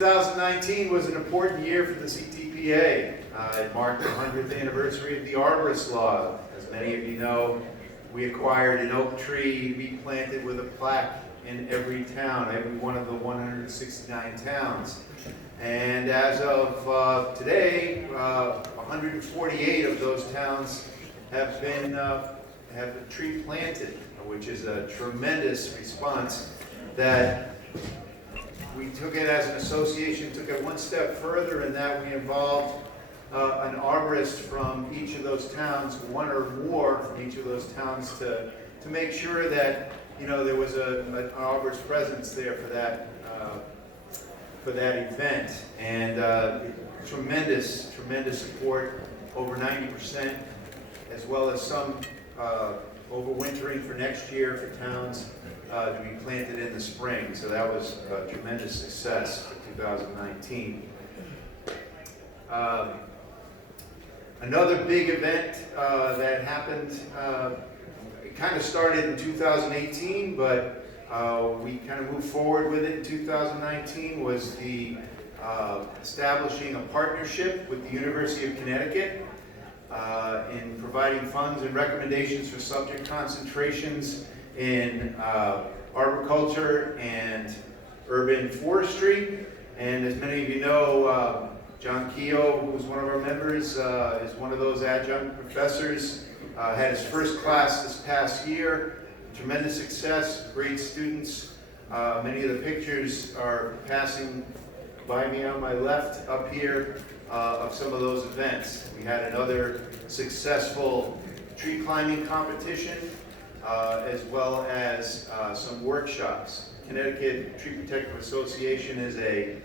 2019 was an important year for the Ctpa. It marked the 100th anniversary of the Arborist Law. As many of you know, we acquired an oak tree to be planted with a plaque in every town, every one of the 169 towns. And as of today, 148 of those towns have a tree planted, which is a tremendous response. That we took it as an association, took it one step further in that we involved an arborist from each of those towns, one or more from each of those towns, to make sure that there was an arborist presence there for that event. And tremendous support, over 90%, as well as some overwintering for next year for towns to be planted in the spring. So that was a tremendous success for 2019. Another big event that happened, it kind of started in 2018, but we kind of moved forward with it in 2019, was the establishing a partnership with the University of Connecticut in providing funds and recommendations for subject concentrations in arboriculture and urban forestry. And as many of you know, John Keogh, who was one of our members, is one of those adjunct professors. Had his first class this past year. Tremendous success, great students. Many of the pictures are passing by me on my left up here of some of those events. We had another successful tree climbing competition, as well as some workshops. Connecticut Tree Protective Association is a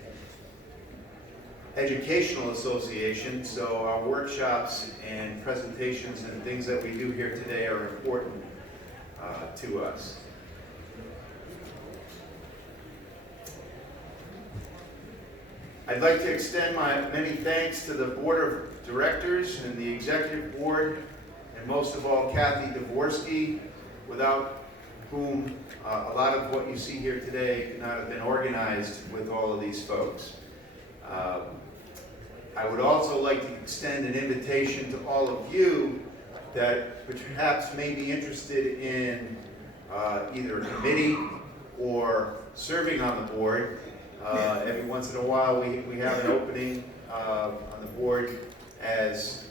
educational association, so our workshops and presentations and things that we do here today are important to us. I'd like to extend my many thanks to the Board of Directors and the Executive Board, and most of all, Kathy Dvorsky, without whom a lot of what you see here today could not have been organized with all of these folks. I would also like to extend an invitation to all of you that perhaps may be interested in either a committee or serving on the board. Every once in a while we have an opening on the board as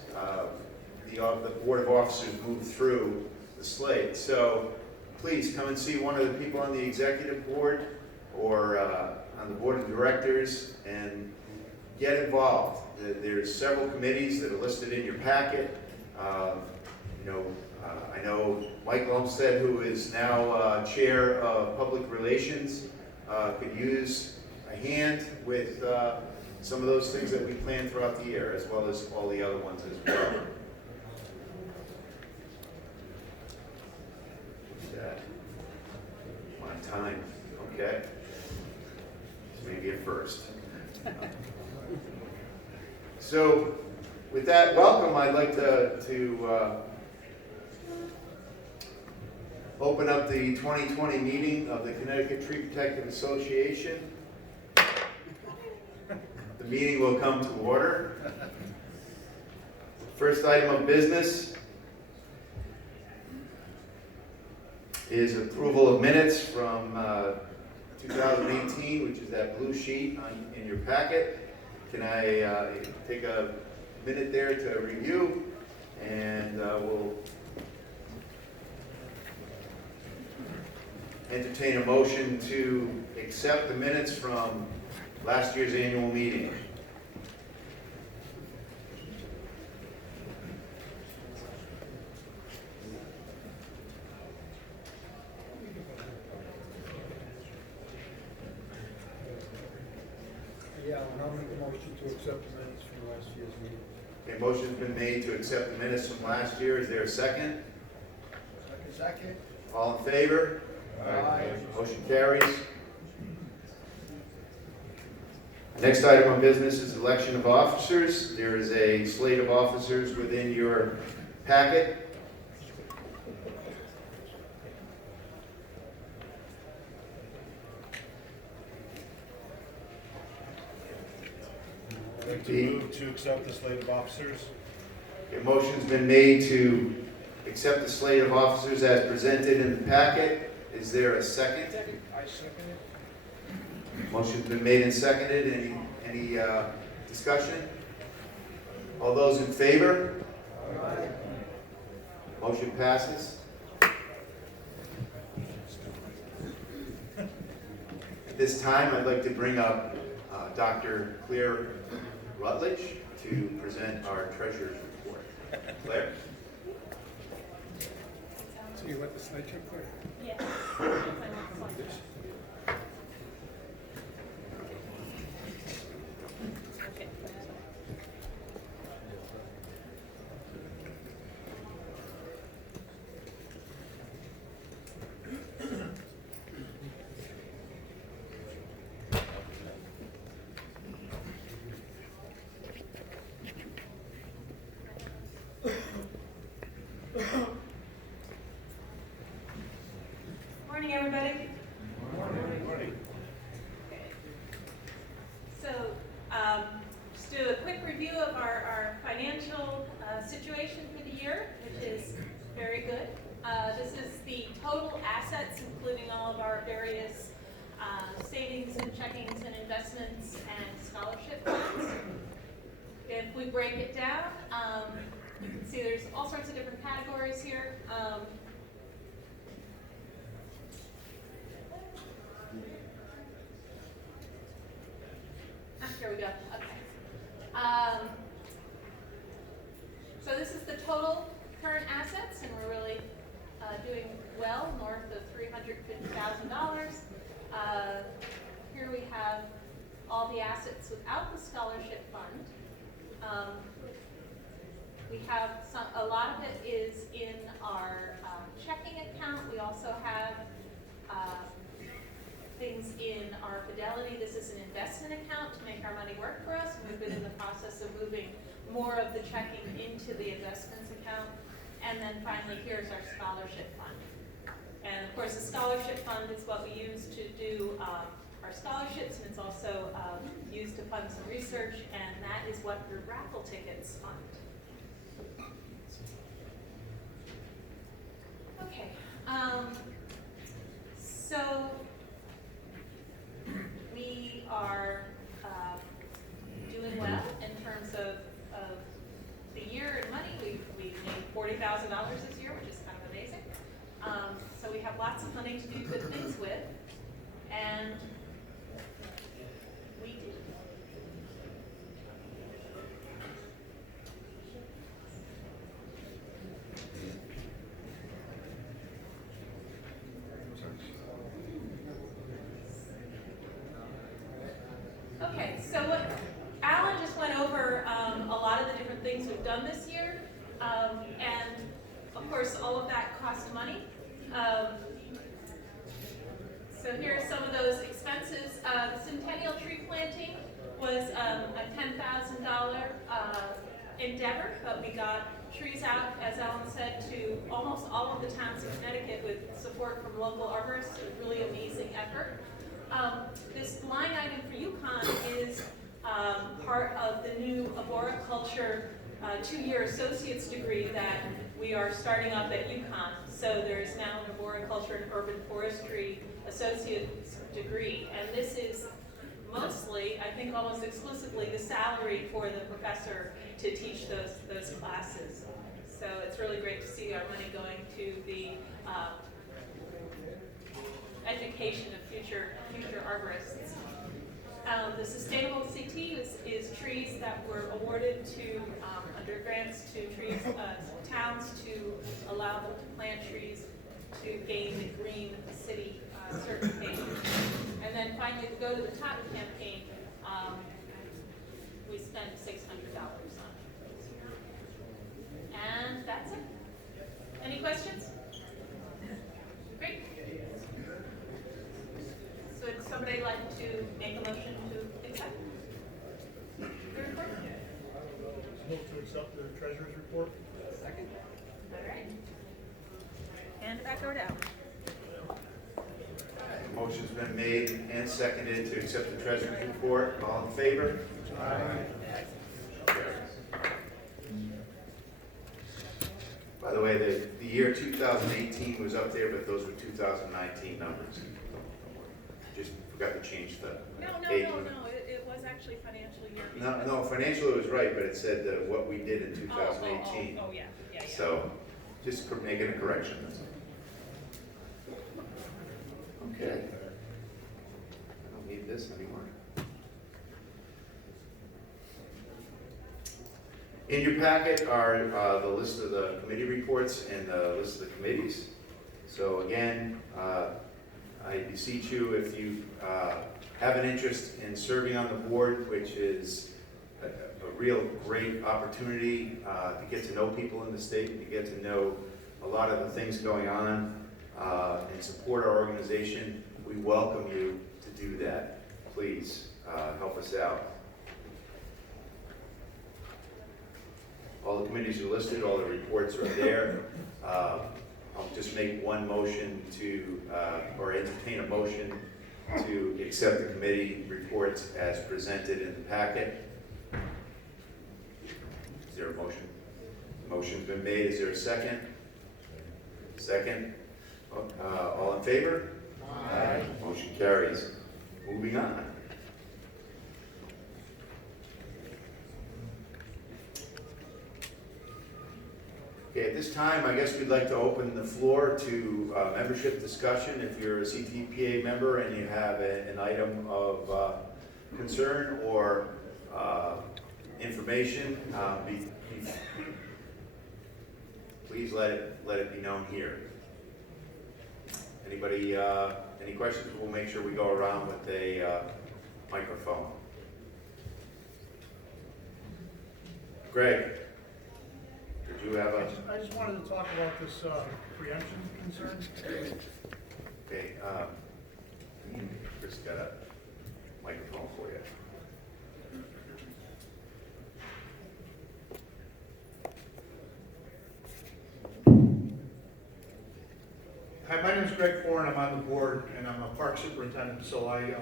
the Board of Officers move through the slate. So please come and see one of the people on the executive board or on the board of directors and get involved. There's several committees that are listed in your packet. I know Mike Olmstead, who is now chair of public relations, could use a hand with some of those things that we plan throughout the year, as well as all the other ones as well. On time, okay? Maybe a first. So, with that welcome, I'd like to open up the 2020 meeting of the Connecticut Tree Protective Association. The meeting will come to order. First item of business is approval of minutes from 2018, which is that blue sheet in your packet. Can I take a minute there to review, and we'll entertain a motion to accept the minutes from last year's annual meeting. Yeah, I'll make a motion to accept the minutes from last year's meeting. A motion's been made to accept the minutes from last year. Is there a second? Second. All in favor? Aye. Motion carries. Next item of business is election of officers. There is a slate of officers within your packet. I'd like to move to accept the slate of officers. A motion's been made to accept the slate of officers as presented in the packet. Is there a second? I second it. Motion's been made and seconded. Any discussion? All those in favor? Aye. Motion passes. At this time, I'd like to bring up Dr. Claire Rutledge to present our treasurer's report. Claire? So you want the slideshow, Claire? Yes. Okay. Morning, everybody. Morning. So, just do a quick review of our financial situation for the year, which is very good. This is the total assets, including all of our various savings and checkings and investments and scholarship funds. If we break it down, you can see there's all sorts of different categories here. Here we go, okay. So this is the total current assets, and we're really doing well, north of $350,000. Here we have all the assets without the scholarship fund. We have a lot of it is in our checking account. We also have things in our Fidelity. This is an investment account to make our money work for us. We've been in the process of moving more of the checking into the investments account. And then finally, here's our scholarship fund. And of course, the scholarship fund is what we use to do our scholarships, and it's also used to fund some research, and that is what your raffle tickets fund. Okay, so we are doing well in terms of the year and money. We made $40,000 this year, which is kind of amazing. So we have lots of money to do good things with, and we do. Okay, so what Alan just went over a lot of the different things we've done this year, and of course all of that cost money. So here are some of those expenses. The centennial tree planting was a $10,000 endeavor, but we got trees out, as Alan said, to almost all of the towns in Connecticut with support from local arborists. It was really amazing effort. This line item for UConn is part of the new arboriculture 2-year associate's degree that we are starting up at UConn. So there is now an arboriculture and urban forestry associate's degree, and this is mostly, I think almost exclusively, the salary for the professor to teach those classes. So it's really great to see our money going to the education of future arborists. The sustainable CT is trees that were awarded to under grants to towns to allow them to plant trees to gain the green city certification. And then finally, to go to the top campaign, we spent $600 on it. And that's it. Any questions? Great. So would somebody like to make a motion to accept the report? Move to accept the treasurer's report. Second. All right. Hand it back over to Al. Motion's been made and seconded to accept the treasurer's report. All in favor? Aye. way, the year 2018 was up there, but those were 2019 numbers. Just forgot to change the age limit. It was actually financial year. No, financially it was right, but it said what we did in 2018. Oh, yeah. So, just making a correction, that's all. Okay. I don't need this anymore. In your packet are the list of the committee reports and the list of the committees. So again, I beseech you, if you have an interest in serving on the board, which is a real great opportunity to get to know people in the state and to get to know a lot of the things going on and support our organization, we welcome you to do that. Please help us out. All the committees are listed, all the reports are there. I'll just make one motion to, or entertain a motion to accept the committee reports as presented in the packet. Is there a motion? Motion's been made. Is there a second? Second. All in favor? Aye. Motion carries. Moving on. Okay, at this time, I guess we'd like to open the floor to membership discussion. If you're a Ctpa member and you have an item of concern or information, please let it be known here. Anybody, any questions? We'll make sure we go around with a microphone. Greg? You have a... I just wanted to talk about this preemption concern. Okay, Chris got a microphone for you. Hi, my name is Greg Foran. I'm on the board and I'm a park superintendent, so I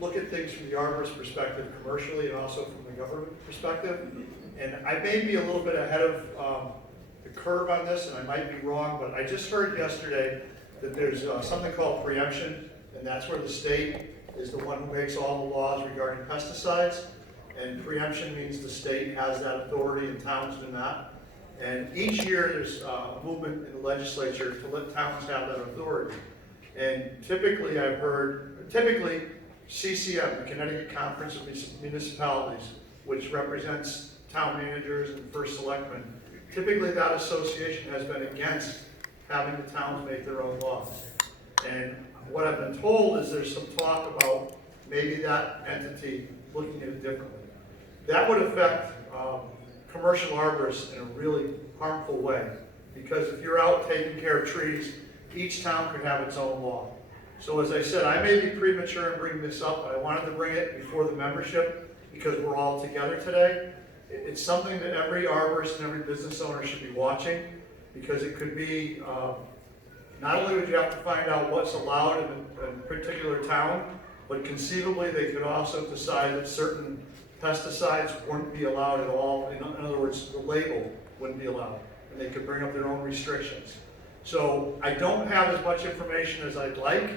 look at things from the arborist perspective commercially and also from the government perspective. And I may be a little bit ahead of the curve on this, and I might be wrong, but I just heard yesterday that there's something called preemption, and that's where the state is the one who makes all the laws regarding pesticides. And preemption means the state has that authority and towns do not. And each year there's a movement in the legislature to let towns have that authority. And typically I've heard, CCM, the Connecticut Conference of Municipalities, which represents town managers and first selectmen, typically that association has been against having the towns make their own laws. And what I've been told is there's some talk about maybe that entity looking at it differently. That would affect commercial arborists in a really harmful way, because if you're out taking care of trees, each town could have its own law. So as I said, I may be premature in bringing this up, but I wanted to bring it before the membership because we're all together today. It's something that every arborist and every business owner should be watching, because it could be, not only would you have to find out what's allowed in a particular town, but conceivably they could also decide that certain pesticides wouldn't be allowed at all. In other words, the label wouldn't be allowed, and they could bring up their own restrictions. So I don't have as much information as I'd like,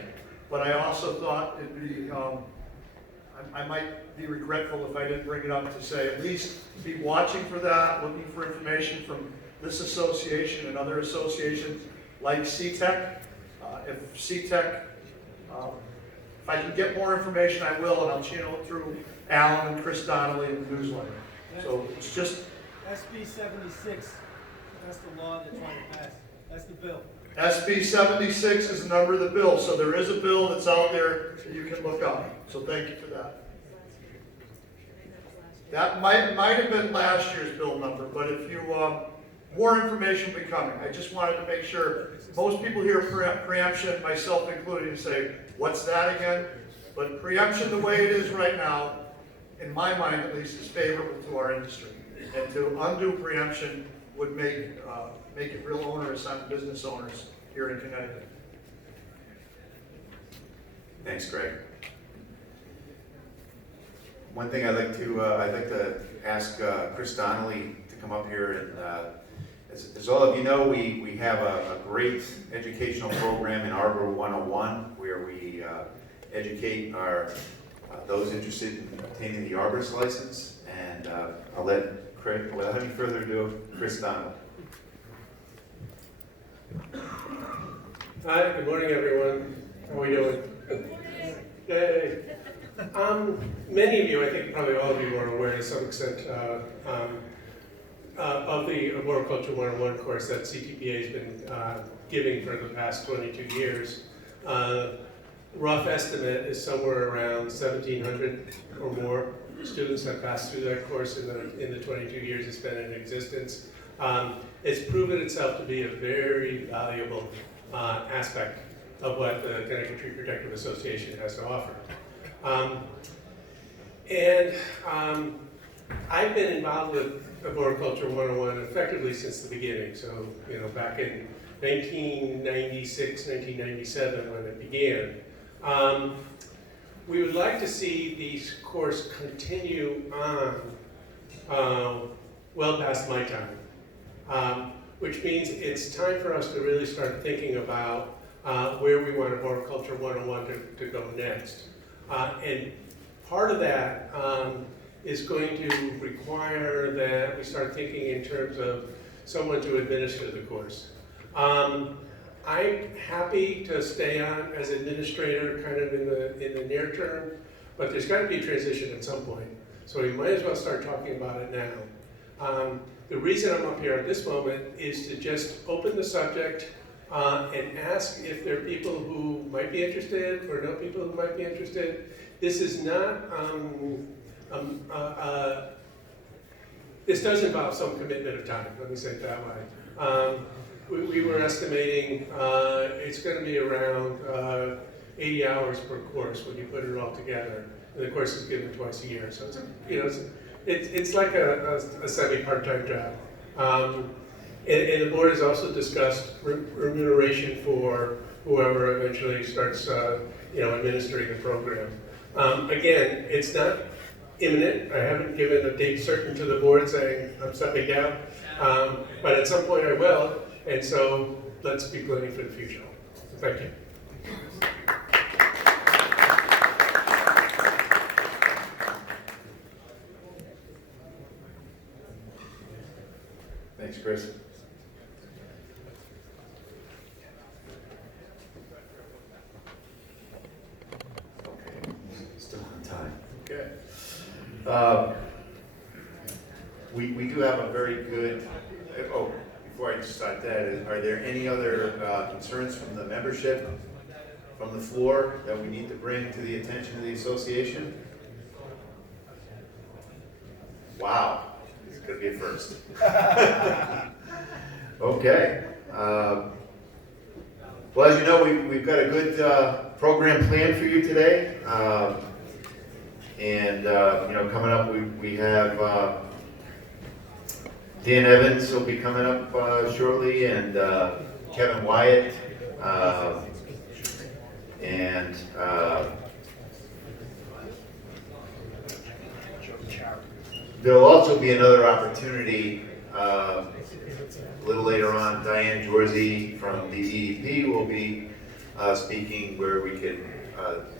but I also thought it'd be, I might be regretful if I didn't bring it up to say at least be watching for that, looking for information from this association and other associations like CTEC. If CTEC, if I can get more information, I will, and I'll channel it through Alan and Chris Donnelly in the newsletter. So it's just SB 76, that's the law they're trying to pass. That's the bill. SB 76 is the number of the bill, so there is a bill that's out there that you can look up. So thank you for that. That might have been last year's bill number, but if you, more information will be coming. I just wanted to make sure, most people hear preemption, myself included, and say, what's that again? But preemption the way it is right now, in my mind at least, is favorable to our industry. And to undo preemption would make it real onerous on business owners here in Connecticut. Thanks, Greg. One thing I'd like to ask Chris Donnelly to come up here and As all of you know, we have a great educational program in Arbor 101 where we educate those interested in obtaining the arborist license. And I'll let Chris, without any further ado, Chris Donald. Hi, good morning, everyone. How are we doing? Yay. Many of you, I think probably all of you, are aware to some extent of the Arboriculture 101 course that Ctpa has been giving for the past 22 years. Rough estimate is somewhere around 1,700 or more students have passed through that course in the 22 years it's been in existence. It's proven itself to be a very valuable aspect of what the Connecticut Tree Protective Association has to offer. I've been involved with Arboriculture 101 effectively since the beginning. So, back in 1996, 1997 when it began. We would like to see the course continue on well past my time, which means it's time for us to really start thinking about where we want Arboriculture 101 to go next. And part of that is going to require that we start thinking in terms of someone to administer the course. I'm happy to stay on as administrator kind of in the near term, but there's got to be a transition at some point. So we might as well start talking about it now. The reason I'm up here at this moment is to just open the subject and ask if there are people who might be interested or know people who might be interested. This is not, this does involve some commitment of time, let me say it that way. We were estimating it's going to be around 80 hours per course when you put it all together. And the course is given twice a year, so it's like a semi-part-time job. And the board has also discussed remuneration for whoever eventually starts, administering the program. Again, it's not imminent. I haven't given a date certain to the board saying I'm stepping down, but at some point I will. And so let's be planning for the future. Thank you. Thanks, Chris. Okay, still on time. Okay. We do have a very good, before I start that, are there any other concerns from the membership, from the floor, that we need to bring to the attention of the association? Wow, this is going to be a first. Okay. Well, as you know, we've got a good program planned for you today. Coming up, we have Dan Evans will be coming up shortly, and Kevin Wyatt, there'll also be another opportunity a little later on. Diane Jorzy from the DEP will be speaking, where we can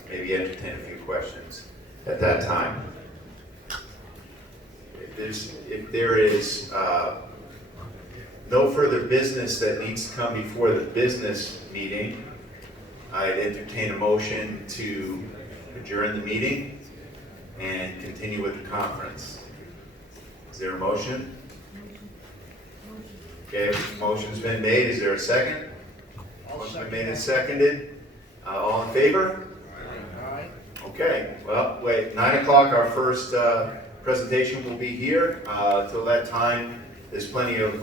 maybe entertain a few questions at that time. If there is no further business that needs to come before the business meeting, I'd entertain a motion to adjourn the meeting and continue with the conference. Is there a motion? Okay, motion's been made. Is there a second? Motion's been made and seconded. All in favor? Aye. Okay, well, wait, 9 o'clock, our first presentation will be here. Till that time, there's plenty of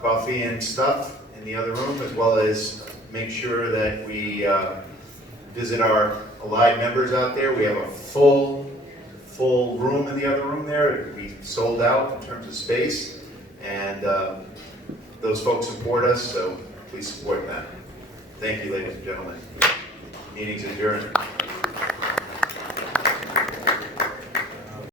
coffee and stuff in the other room, as well as make sure that we visit our Allied members out there. We have a full room in the other room there. We sold out in terms of space, and those folks support us, so please support them. Thank you, ladies and gentlemen. Meeting's adjourned.